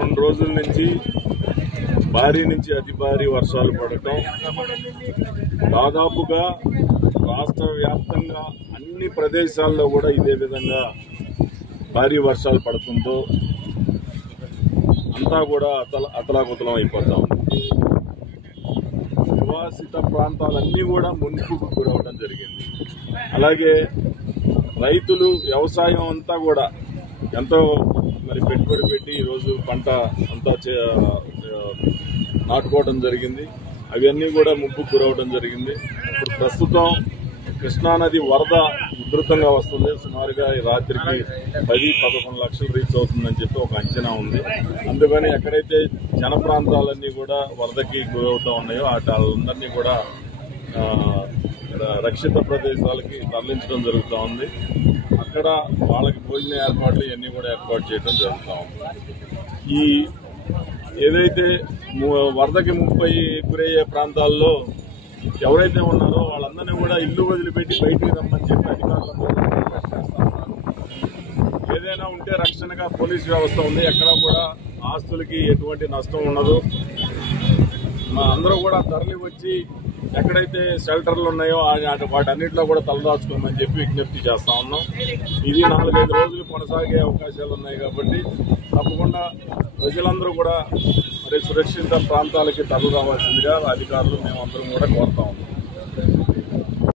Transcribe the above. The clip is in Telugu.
2 రోజుల నుంచి భారీ నుంచి అతి భారీ వర్షాలు పడటం, దాదాపుగా రాష్ట్ర వ్యాప్తంగా అన్ని ప్రదేశాల్లో కూడా ఇదే విధంగా భారీ వర్షాలు పడుతుందో అంతా కూడా అతలాకుతలం అయిపోతా ఉంది. నివాసిత ప్రాంతాలన్నీ కూడా మున్ముకు గురవడం జరిగింది. అలాగే రైతులు వ్యవసాయం అంతా కూడా ఎంతో పెట్టుబడి పెట్టి ఈరోజు పంట అంతా నాటుకోవడం జరిగింది. అవన్నీ కూడా ముప్పుకు గురవడం జరిగింది. ఇప్పుడు ప్రస్తుతం కృష్ణానది వరద ఉధృతంగా వస్తుంది. సుమారుగా ఈ రాత్రికి 10-11 లక్షలు రీచ్ అవుతుందని చెప్పి ఒక అంచనా ఉంది. అందుకని ఎక్కడైతే జన ప్రాంతాలన్నీ కూడా వరదకి గురవుతూ ఉన్నాయో వాళ్ళందరినీ కూడా రక్షిత ప్రదేశాలకి తరలించడం జరుగుతూ ఉంది. అక్కడ వాళ్ళకి భోజన ఏర్పాట్లు ఇవన్నీ కూడా ఏర్పాటు చేయడం జరుగుతూ ఉంది. ఈ ఏదైతే వరదకి గురయ్యే ప్రాంతాల్లో ఎవరైతే ఉన్నారో వాళ్ళందరినీ కూడా ఇల్లు వదిలిపెట్టి బయటికి రమ్మని చెప్పి అధికారులందరూ చేస్తా ఉన్నారు. ఏదైనా ఉంటే రక్షణగా పోలీస్ వ్యవస్థ ఉంది. ఎక్కడ కూడా ఆస్తులకి ఎటువంటి నష్టం ఉండదు. అందరూ కూడా తరలి వచ్చి ఎక్కడైతే షెల్టర్లు ఉన్నాయో వాటన్నిటిలో కూడా తలదాచుకోమని చెప్పి విజ్ఞప్తి చేస్తా ఉన్నాం. ఇది 4-5 రోజులు కొనసాగే అవకాశాలు ఉన్నాయి కాబట్టి తప్పకుండా ప్రజలందరూ కూడా సురక్షిత ప్రాంతాలకి తరలి రావాల్సిందిగా అధికారులు మేమందరం కూడా కోరుతా ఉన్నాం.